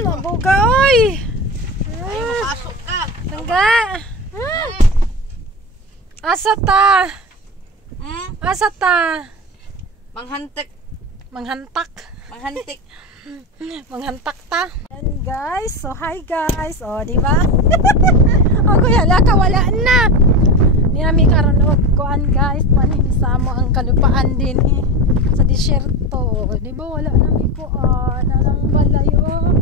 Labo ka, oy! Ay, mapasok ka. Langga! Asa ta? Asa ta? Manghantik. Manghantak. Manghantik. Manghantak ta. And guys, so hi guys. O, di ba? O, kuya, laka, wala na. Di namin karon og kuan guys. Panin sa mo ang kalupaan din sa disyerto. Di ba, wala namin kuan. Alang balayo.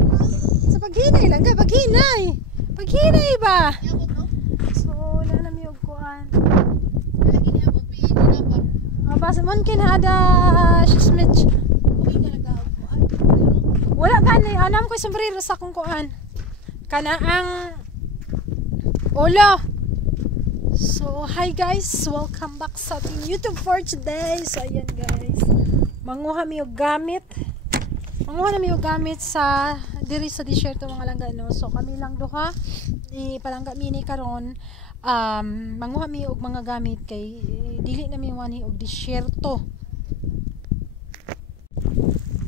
Sa paghinay lang ka, paghinay. Paghinay ba? So, wala namin og kuan. Basta man kin hada shismich. Wala gani anam ko sombrero sa kung kuan. Kana ang ulo. So hi guys, welcome back sa ating YouTube for today. So ayan guys, manguha mi og gamit. Manguha na mi og gamit sa diri sa disyerto mga langga no. So kami lang duha ni palangga mini karon. Manguha mi og mga gamit kay dili na mi wani og disyerto.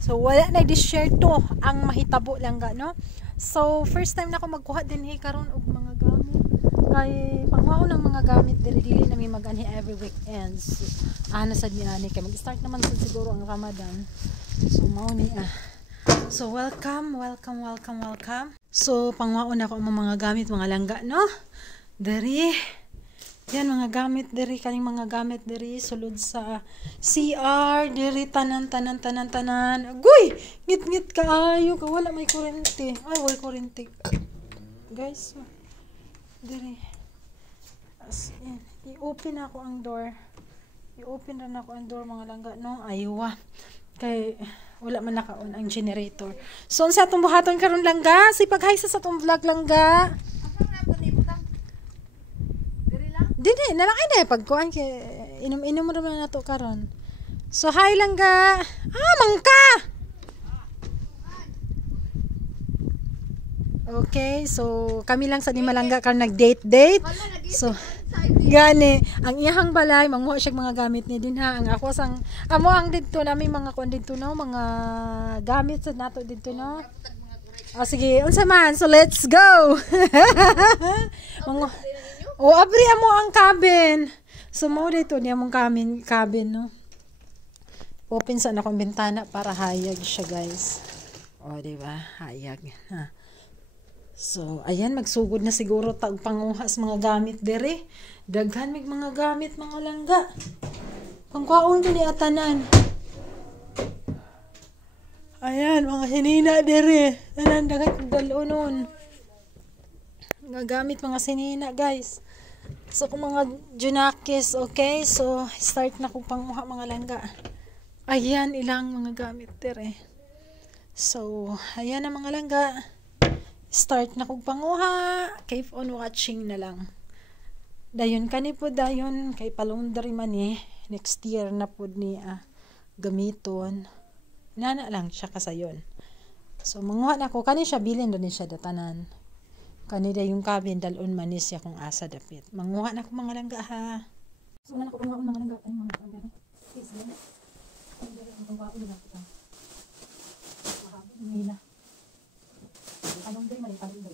So wala na disyerto ang mahitabo lang ga no. So first time na ako magkuha din karon og mga gamit. Kay pangwaon ng mga gamit dili na mi mag-ani every weekends. Ana sad mi ani kay mag-start naman sad siguro ang Ramadan. So mao ni So welcome. So pangwaon ako ang mga gamit mga langga no. Dari yan mga gamit diri kaning mga gamit diri sulod sa CR diri tanan agoy ngit kaayo ka wala may kuryente ay wala kuryente guys diri as in i-open ako ang door mga langga no aywa kay wala man naka-on ang generator so sa atong buhaton karon langga sipag-hi sa atong vlog langga. Dili, nalaki na pagkuhan kay inom-inom mo naman na to karon. So hi lang ga. Mangka. Okay, so kami lang sa Nimalangga karon nag-date. So gani ang iyahang balay manguha siya mga gamit ni din ha. Ang ako sang amo ang didto nami mga kuan didto no, mga gamit sa nato didto no. Sige, unsa man. So let's go. Abri mo ang cabin. So, mo dito niya mong cabin, no? Open sa akong bintana para hayag siya, guys. Diba? Hayag. Ha. So, ayan, magsugod na siguro tag panguhas mga gamit dere. Daghan mig mga gamit, mga langga. Pangkwaon ko ni atanan. Ayan, mga sinina dere. Tanan, daghan kong dalonon. Mga gamit, mga sinina, guys. So kung mga junakis, okay? So start na kong panguha mga langga. Ayan ilang mga gamit dire. So ayan na mga langga. Start na kong panguha. Keep on watching na lang. Dayon kani po dayon kay palundari man next year na pud ni gamiton. Nana lang siya kasayon. So manguha na ko kani siya bilin din siya datanan. Kanida yung cabin dalon manis siya kung asa dapit. Manguha na ko mga langga ha. So na ko mga langga ay mga langga. Please then. Ang bago na kita. Mahaba nila. Anong day mali pa rin.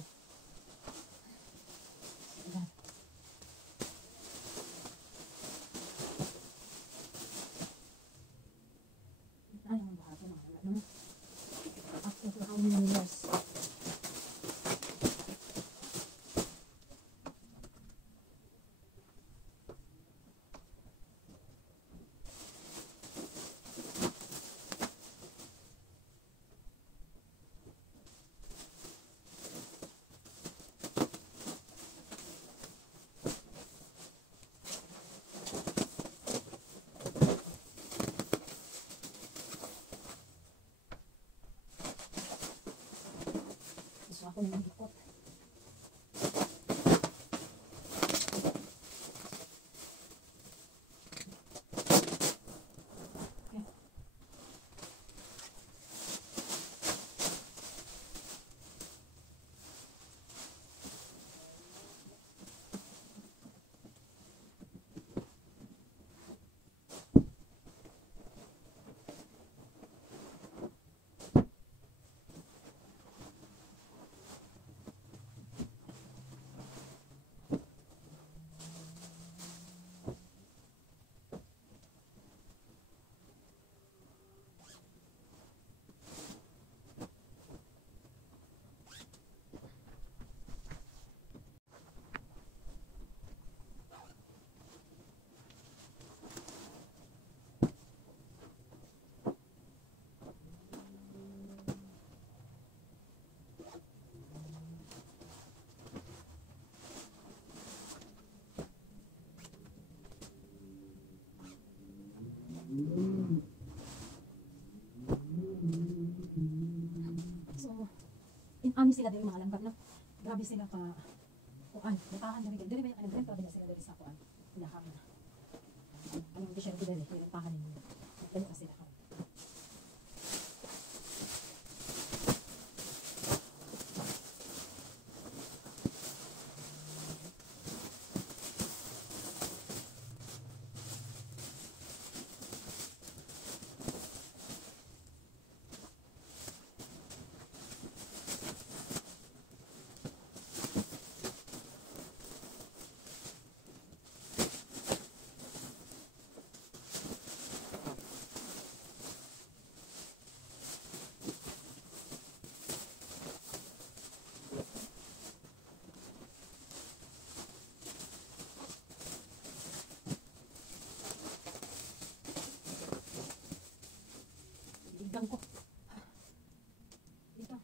Ay, ang bago na. After how many years? Ako yung likot. inami sila diri mga langgam no. Grabe sila ka kuan, butahan diri ba ang renta ba sila diri sa kuan. Ilaham na. Ano di siya diri, yung tahan ninyo. Dali kasi sila. Igang ko. Dito.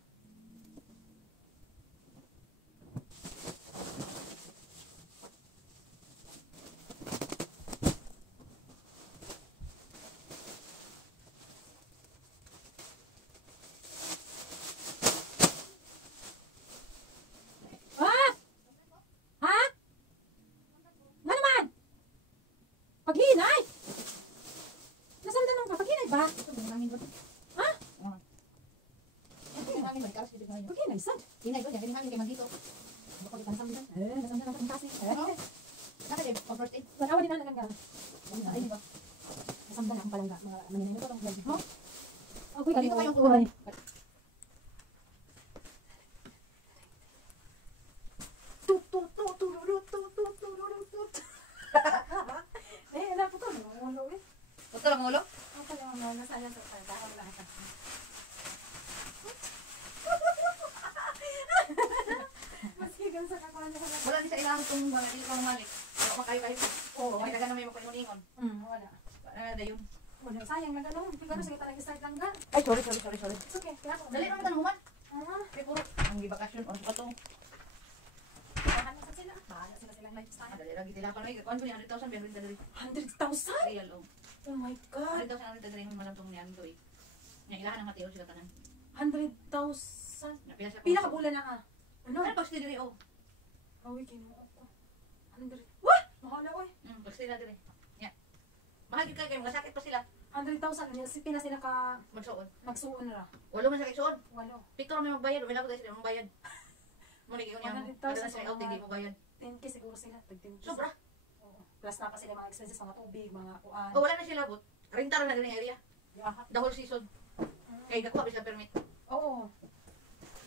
Ah! Ha? Nga naman? Paghinay? Nasaan naman ka? Paghinay ba? Ha? Paghinay, saan? Hinay ko, yan kay Magdito. Baka di pansam dyan. Nasaan na natin kasi. Nakay overtake. Wala din na lang. Ay, di ba? Nasaan na ang palangga. Mga maninay ko. Ho? Okay, Dito kayong kuhay. Ano po to? Ulo eh. Gusto lang ulo? Ako lang ang nasaya sa pagkakaw lahat. Maskigan sa kakuha niya. Wala din sa ilang itong mga hindi ko malik. Wala pa kayo kahit. Oo. Ay, daga na may mapaingon-ingon. Wala. Ano na yun? Wala. Sayang na gano'n. Hindi ko na sige talaga start lang ga. Ay, sorry. It's okay. Kaya ako. Dali naman human. Ah. May puro. Ang bakasyon. Ano pa to? Bahala sa sila. Bahala sila silang lifestyle. Dali lagi tila pa. Kuan ko ni 100,000 biyan rin dali. 100,000? Real oh. Oh my God. 100,000 ang dali mo malam tong ni Ando eh. Nga ilahan ang mateo sila tanan. 100,000? Napila sa Pila ka bulan na ka? Ano? Ano pag diri oh? Awi, kinuha ko. 100. Wah! Mahal na oy. Pag sila diri. Nya. Mahal gid kay mga sakit pa sila. 100,000. Pina sila ka Magsuon. magsuon na ra. Walo man sakit suon. Walo. Pito ra may magbayad, wala ko sila magbayad. Mo ni gyud niya. 100,000 Wala sila out hindi mo bayad. 10k siguro sila. Tag 10k. Sobra. Oo. Plus na pa sila mga expenses, mga tubig, mga kuan. Oh, wala na sila bot. Renta ra na diri area. Yaha. The whole season. Kay dako bisag permit. Oo.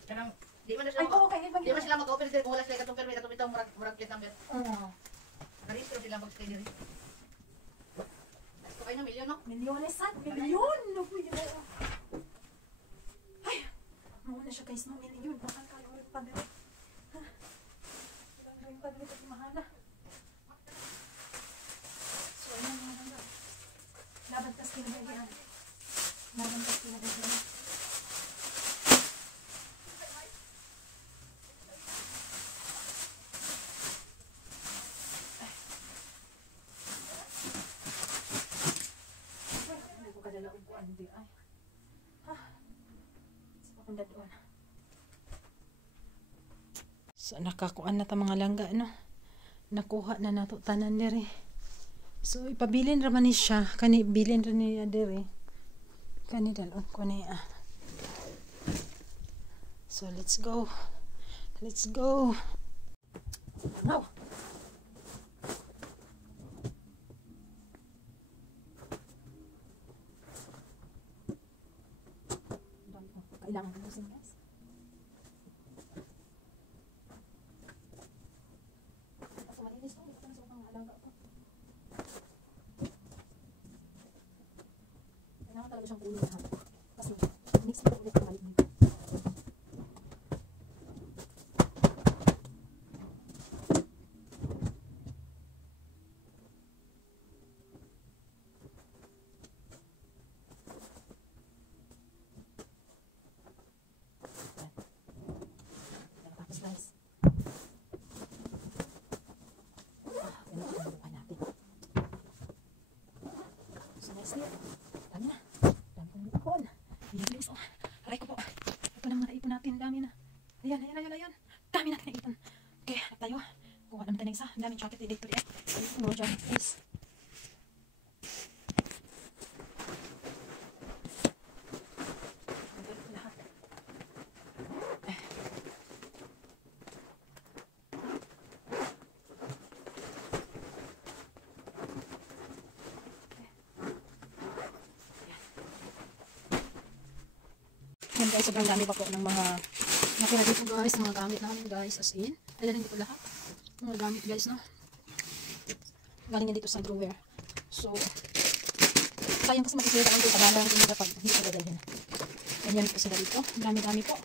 Kanang di man na Ay, sila. oo, kaya Di man sila mag-open diri kung wala sila katong permit atong bitaw murag plate number. Oo. Narehistro sila mag-stay diri. Ko kayo na milyon no? Milyones sa milyon! Ay! Muna siya guys, no? Milyon. Mahal ka yung pa dito. Ilang yung pa dito kasi mahal na. So, ayun mga hanggang. Laban tas kinabagyan. Laban tas kinabagyan. So nakakuan na ta mga langga no. Nakuha na nato tanan diri. So ipabilin ra man ni siya, kani bilin ra niya diri. Kani dalon ko ni So let's go. Let's go. Now. Kailangan ko guys. Kailangan talaga siyang ulo lahat. Kasi mix mo ulit ang balik nito. Tapos guys. So next year, dami na. Dami ko na ipon. Bilis, oh. Aray ko po. Ito na mga naipon natin. Dami na. pala yan. Dami natin na ipon. Okay, hanap tayo. Kuha naman tayo ng isa. Ang daming jacket dito eh. More jacket please. Yan guys, sobrang dami pa po ng mga nakira dito guys, mga gamit namin guys, as in. Ayan dito lahat. Mga gamit guys, no? Galing yan dito sa drawer. So, sayang kasi makikita ko sa balang kung kapag hindi ko dadalhin. Ganyan po sila dito. Dami-dami po.